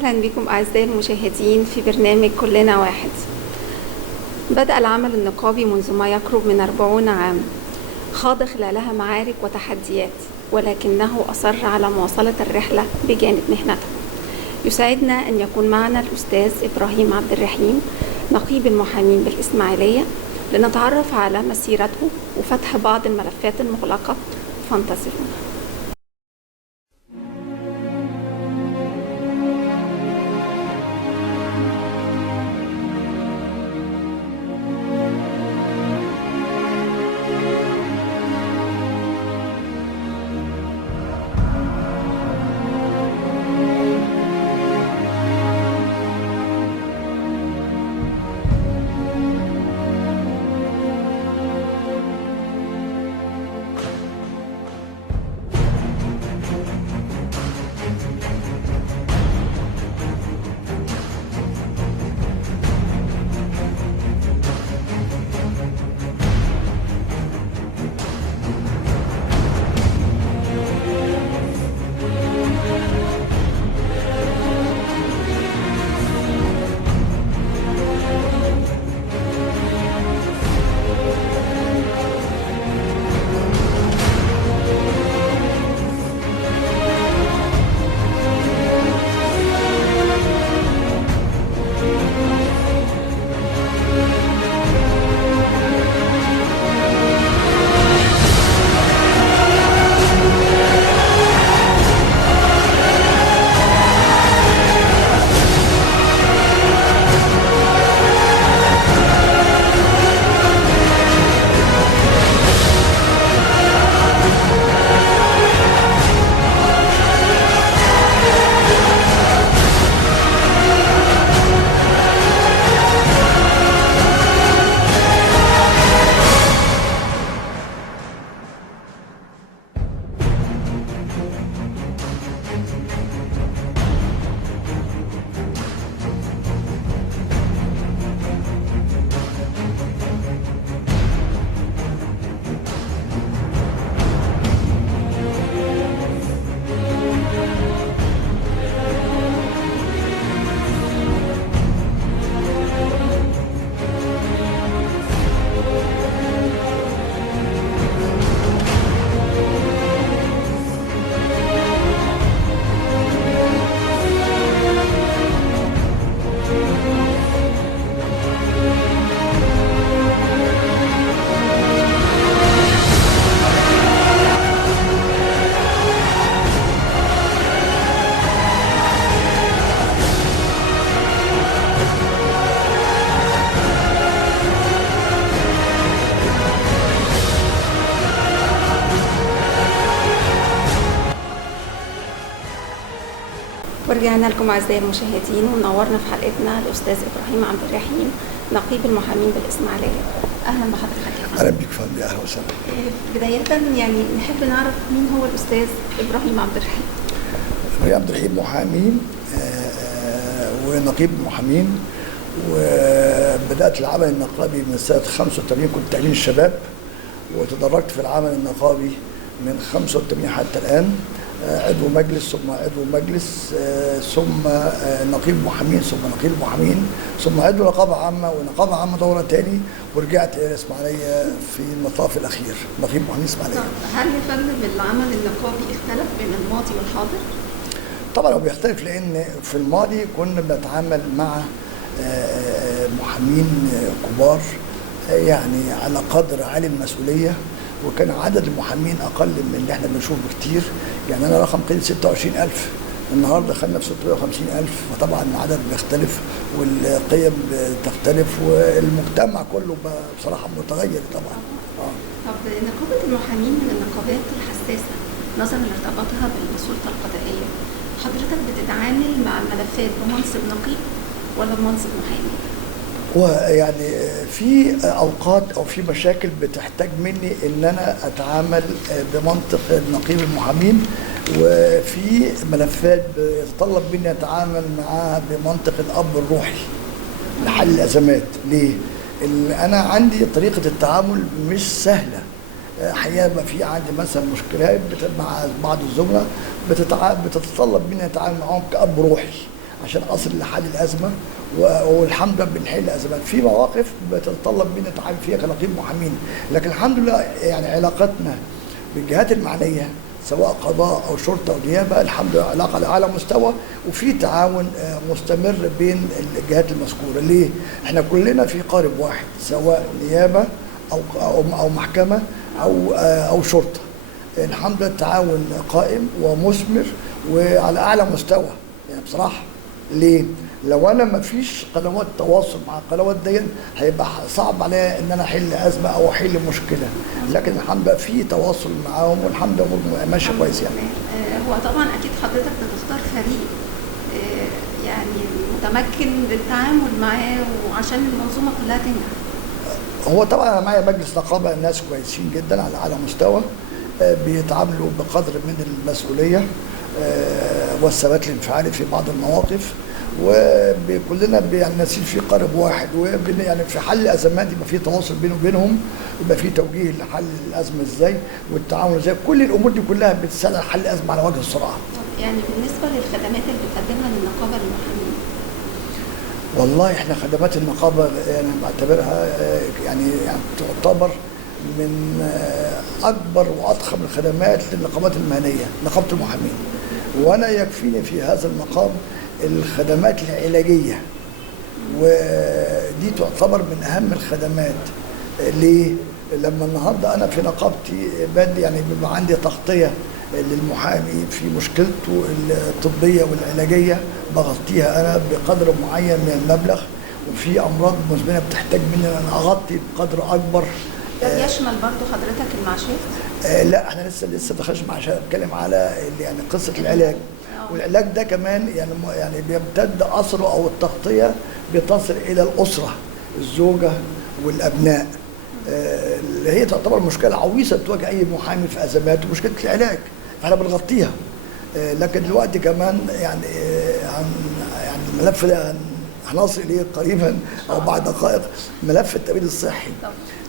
أهلا بكم أعزائي المشاهدين في برنامج كلنا واحد. بدأ العمل النقابي منذ ما يقرب من 40 عام، خاض خلالها معارك وتحديات، ولكنه أصر على مواصلة الرحلة بجانب مهنته. يسعدنا أن يكون معنا الأستاذ إبراهيم عبد الرحيم، نقيب المحامين بالإسماعيلية، لنتعرف على مسيرته وفتح بعض الملفات المغلقة. فانتظرونا. ورجعنا لكم أعزائي المشاهدين، ونورنا في حلقتنا الأستاذ إبراهيم عبد الرحيم، نقيب المحامين بالإسماعيلية. أهلا بحضرتك يا فندم. أهلا بك فندم، أهلا وسهلا. بداية يعني نحب نعرف مين هو الأستاذ إبراهيم عبد الرحيم. إبراهيم عبد الرحيم محامين ونقيب محامين، وبدأت العمل النقابي من سنة 85، كنت تأمين الشباب، وتدرجت في العمل النقابي من 85 حتى الآن، عضو مجلس ثم عضو مجلس ثم نقيب محامين ثم نقيب محامين ثم عضو نقابة عامة ونقابة عامة دورة تاني، ورجعت إلى الإسماعيلية في المطاف الأخير نقيب محامين إسماعيلية. هل يا فندم العمل النقابي اختلف بين الماضي والحاضر؟ طبعا هو بيختلف، لأن في الماضي كنا بنتعامل مع محامين كبار يعني على قدر عالي المسؤولية، وكان عدد المحامين اقل من اللي احنا بنشوفه بكتير. يعني انا رقم قيد 26,000، النهارده خلينا في 650,000، فطبعا العدد بيختلف والقيم بتختلف والمجتمع كله بصراحه متغير طبعا. طب نقابه المحامين من النقابات الحساسه نظرا لارتباطها بالسلطه القضائيه، حضرتك بتتعامل مع الملفات بمنصب نقيب ولا بمنصب محامي؟ ويعني في اوقات او في مشاكل بتحتاج مني ان انا اتعامل بمنطق نقيب المحامين، وفي ملفات بيتطلب مني اتعامل معاها بمنطق الاب الروحي لحل الازمات. ليه؟ انا عندي طريقه التعامل مش سهله، احيانا في عندي مثلا مشكلات مع بعض الزملاء بتتطلب مني اتعامل معاهم كاب روحي عشان اصل لحل الازمه، والحمد لله بنحل ازمات. في مواقف بتتطلب مني نتعامل فيها كنقيب محامين، لكن الحمد لله يعني علاقتنا بالجهات المعنيه سواء قضاء او شرطه او نيابه الحمد لله علاقه على اعلى مستوى، وفي تعاون مستمر بين الجهات المذكوره. ليه؟ احنا كلنا في قارب واحد، سواء نيابه او محكمه او شرطه. الحمد لله التعاون قائم ومثمر وعلى اعلى مستوى يعني بصراحه. ليه؟ لو انا ما فيش قنوات تواصل مع القنوات دي هيبقى صعب عليا ان انا احل ازمه او احل مشكله، لكن الحمد لله في تواصل معاهم والحمد لله ماشي كويس يعني. هو طبعا اكيد حضرتك بتختار فريق يعني متمكن بالتعامل معاه وعشان المنظومه كلها تنجح. هو طبعا انا معايا مجلس نقابه ناس كويسين جدا على اعلى مستوى، بيتعاملوا بقدر من المسؤوليه والثبات الانفعالي في بعض المواقف، وكلنا يعني نسير في قارب واحد، يعني في حل الازمات يبقى في تواصل بينه وبينهم، يبقى في توجيه لحل الازمه ازاي والتعاون ازاي. كل الامور دي كلها بتساعد على حل الازمه على وجه السرعه. يعني بالنسبه للخدمات اللي بتقدمها للنقابه للمحامين، والله احنا خدمات النقابه انا بعتبرها يعني تعتبر من اكبر واضخم الخدمات للنقابات المهنيه، نقابه المحامين. وانا يكفيني في هذا المقام الخدمات العلاجيه، ودي تعتبر من اهم الخدمات. ليه؟ لما النهارده انا في نقابتي بدي يعني بيبقى عندي تغطيه للمحامي في مشكلته الطبيه والعلاجيه، بغطيها انا بقدر معين من المبلغ، وفي امراض مزمنه بتحتاج مني ان انا اغطي بقدر اكبر. ده بيشمل برضه حضرتك المعاشات؟ لا احنا لسه ما دخلناش معاشات، بتكلم على يعني قصه العلاج. والعلاج ده كمان يعني بيمتد اثره او التغطيه بتصل الى الاسره، الزوجه والابناء، اللي هي تعتبر مشكله عويصه بتواجه اي محامي في ازماته، مشكله العلاج فاحنا بنغطيها. لكن دلوقتي كمان يعني الملف ده هنصل اليه قريبا او بعد دقائق، ملف التامين الصحي.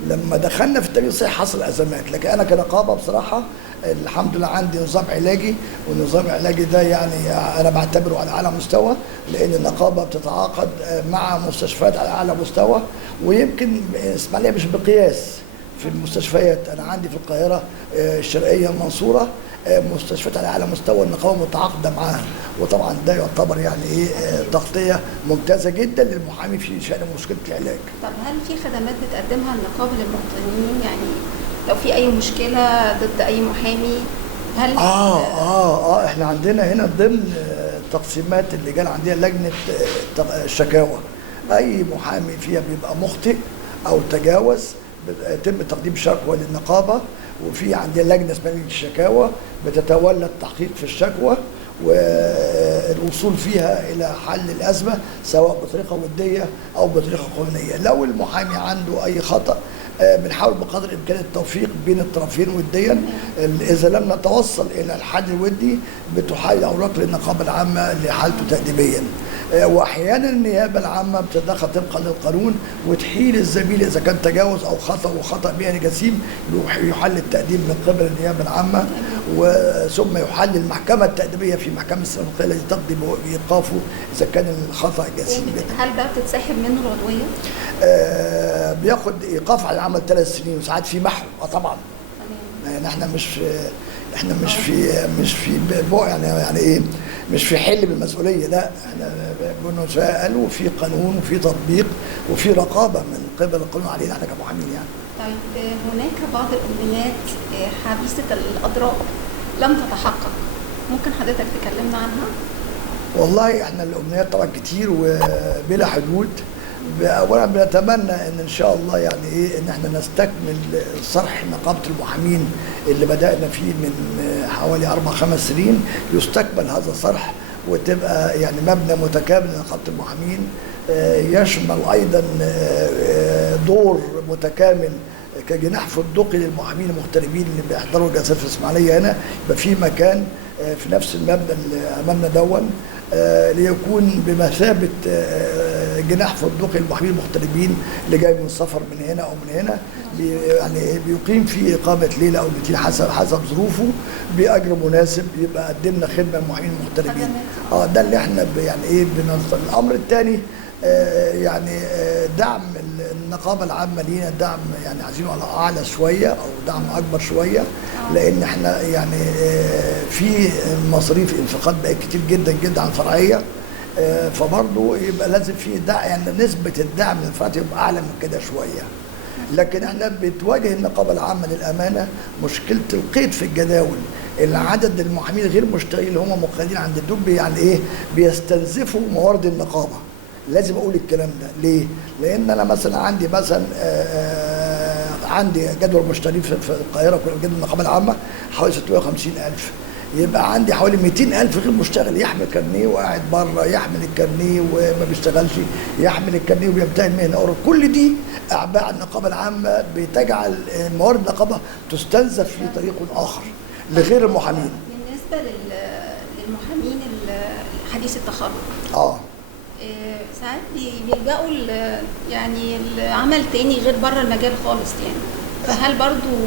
لما دخلنا في التامين الصحي حصل ازمات، لكن انا كنقابه بصراحه الحمد لله عندي نظام علاجي، والنظام العلاجي ده يعني انا بعتبره على اعلى مستوى، لان النقابه بتتعاقد مع مستشفيات على اعلى مستوى، ويمكن اسماعيليه مش بقياس في المستشفيات. انا عندي في القاهره الشرقيه المنصوره مستشفيات على اعلى مستوى النقابه متعاقده معاها، وطبعا ده يعتبر يعني تغطيه ممتازه جدا للمحامي في شان مشكله العلاج. طب هل في خدمات بتقدمها النقابه للمواطنين؟ يعني لو في اي مشكله ضد اي محامي هل احنا عندنا هنا ضمن تقسيمات اللجان عندنا لجنه الشكاوى. اي محامي فيها بيبقى مخطئ او تجاوز يتم تقديم شكوى للنقابه، وفي عندنا لجنه اسمها لجنه الشكاوى بتتولى التحقيق في الشكوى والوصول فيها الى حل الازمه سواء بطريقه وديه او بطريقه قانونيه. لو المحامي عنده اي خطا بنحاول بقدر الامكان التوفيق بين الطرفين وديا. اذا لم نتوصل الى الحل الودي بتحال اوراق للنقابه العامه لحالته تاديبيا، واحيانا النيابه العامه بتتدخل طبقا للقانون وتحيل الزميل اذا كان تجاوز او خطا وخطا مهني جسيم، يحل التاديب من قبل النيابه العامه، وثم يحل المحكمه التاديبيه في محكمه السابقيه التي تقضي بايقافه اذا كان الخطا جسيم. هل ده بتتسحب منه العضويه؟ بياخد ايقاف على العمل 3 سنين وساعات في محو. طبعا يعني احنا مش في يعني ايه، مش في حل بالمسؤوليه، لا احنا بنسأل وفي قانون وفي تطبيق وفي رقابه من قبل القانون علينا احنا كمحامين يعني. طيب هناك بعض الامنيات حبيسه الاضرار لم تتحقق، ممكن حضرتك تكلمنا عنها؟ والله احنا الامنيات طبعا كتير وبلا حدود. اولا بنتمنى ان شاء الله يعني ايه ان احنا نستكمل صرح نقابه المحامين اللي بدانا فيه من حوالي 4-5 سنين، يستكمل هذا الصرح وتبقى يعني مبنى متكامل لنقابه المحامين، يشمل ايضا دور متكامل كجناح فندقي للمحامين المغتربين اللي بيحضروا الجلسات في الاسماعيليه هنا، يبقى في مكان في نفس المبنى اللي امامنا دون ليكون بمثابه جناح فندقي المحامين المغتربين اللي جاي من سفر من هنا او من هنا، يعني بيقيم فيه اقامه ليله او ليلتين حسب ظروفه باجر مناسب، يبقى قدمنا خدمه للمحامين المغتربين. ده اللي احنا يعني ايه بننظر. الامر الثاني يعني دعم النقابه العامه لينا، دعم يعني عايزينه على اعلى شويه او دعم اكبر شويه، لان احنا يعني في مصاريف انفاقات بقت كتير جدا جدا على الفرعيه، فبرضه يبقى لازم في دعم، يعني نسبه الدعم للفرعيه يبقى اعلى من كده شويه. لكن احنا بتواجه النقابه العامه للامانه مشكله القيد في الجداول. العدد المحامين غير مشتغلين اللي هم مقيدين عند الدب يعني ايه بيستنزفوا موارد النقابه. لازم اقول الكلام ده ليه؟ لان انا مثلا عندي مثلا عندي جدول مشترين في القاهره، جدول النقابه العامه حوالي 650,000، يبقى عندي حوالي 200,000 غير مشتغل، يحمل كارنيه وقاعد بره، يحمل الكارنيه وما بيشتغلش، يحمل الكارنيه وبيمتهن مهنه اخرى. كل دي اعباء النقابه العامه بتجعل موارد النقابه تستنزف في طريق اخر لغير المحامين. بالنسبه للمحامين حديث التخرج ساعات بيلجأوا يعني العمل تاني غير بره المجال خالص يعني، فهل برضو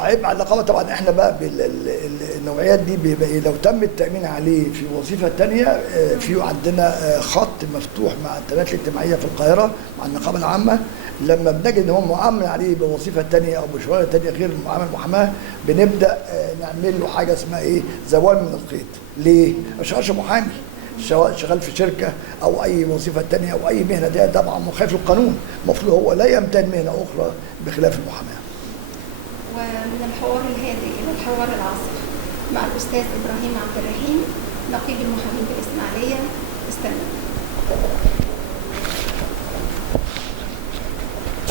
عيب على النقابه؟ طبعا احنا بقى بالنوعيات دي بيبقى لو تم التامين عليه في وظيفه ثانيه، في عندنا خط مفتوح مع التنميات الاجتماعيه في القاهره مع النقابه العامه، لما بنجد ان هو مؤمن عليه بوظيفه ثانيه او بشغلانه ثانيه غير معامل محاماه، بنبدا نعمل له حاجه اسمها ايه؟ زوال من القيد. ليه؟ ما شغالش محامي، سواء شغال في شركه او اي وظيفه ثانيه او اي مهنه، ده طبعا مخالف للقانون، المفروض هو لا يمتهن مهنه اخرى بخلاف المحاماه. ومن الحوار الهادئ الى الحوار العاصف مع الاستاذ ابراهيم عبد الرحيم نقيب المحامين بالاسماعيليه، استنى.